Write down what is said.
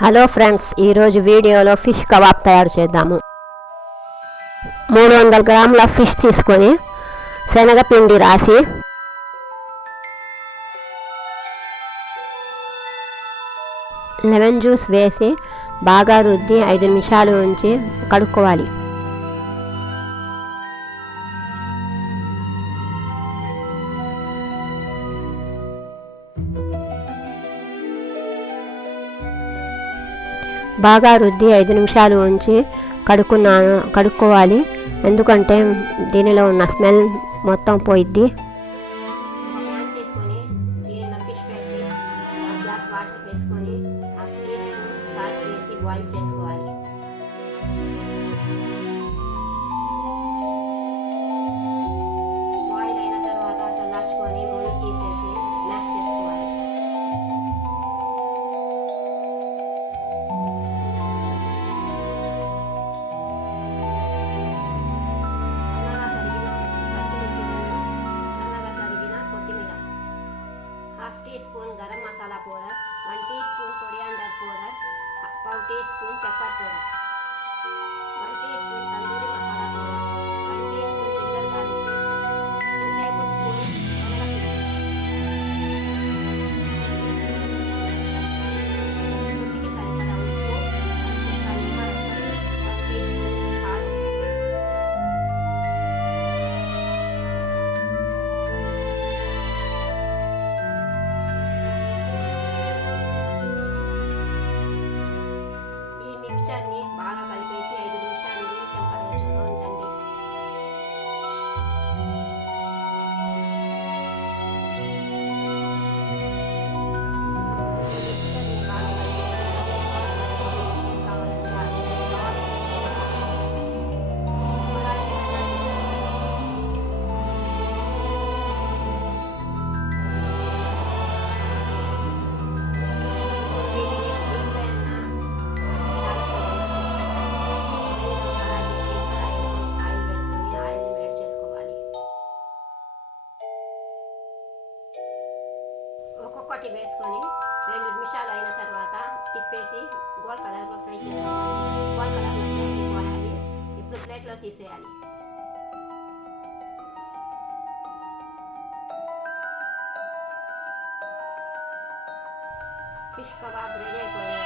Hello friends, ఈరోజు వీడియోలో fish kebab తయారు చేద్దాము. 300 గ్రాముల ఫిష్ తీసుకొని శనగపిండి రాసి లెమన్ జ్యూస్ వేసి బాగా రుద్ది 5 నిమిషాలు ఉంచి కడుక్కోవాలి. బాగా రుద్ది 5 నిమిషాలు ఉంచి కడుక్కోవాలి. ఎందుకంటే దీనిలో ఉన్న స్మెల్ మొత్తం పోయిద్ది. Garam masala powder, 1 teaspoon coriander powder, పావు teaspoon pepper powder, 1 teaspoon tandoori masala powder, 1 teaspoon ginger garlic paste, 2 tablespoon శనగపిండి, రుచికి సరిపడా ఉప్పు, నిమ్మరసం, 1 టీ స్పూన్ కారం. మిక్చర్ని బాగా కలిపేసి 5 నిమిషాలు టెంపరేచర్లో ఉంచండి. ఒక్కొక్కటి వేసుకొని 2 నిమిషాలు అయిన తర్వాత తిప్పేసి గోల్డ్ కలర్లో ఫ్రై చేసుకోవాలి. గోల్డ్ కలర్లో ఫ్రై అయిపోయాలి. ఇప్పుడు ప్లేట్లో తీసేయాలి. ఫిష్ కబాబ్ రెడీ అయిపోయింది.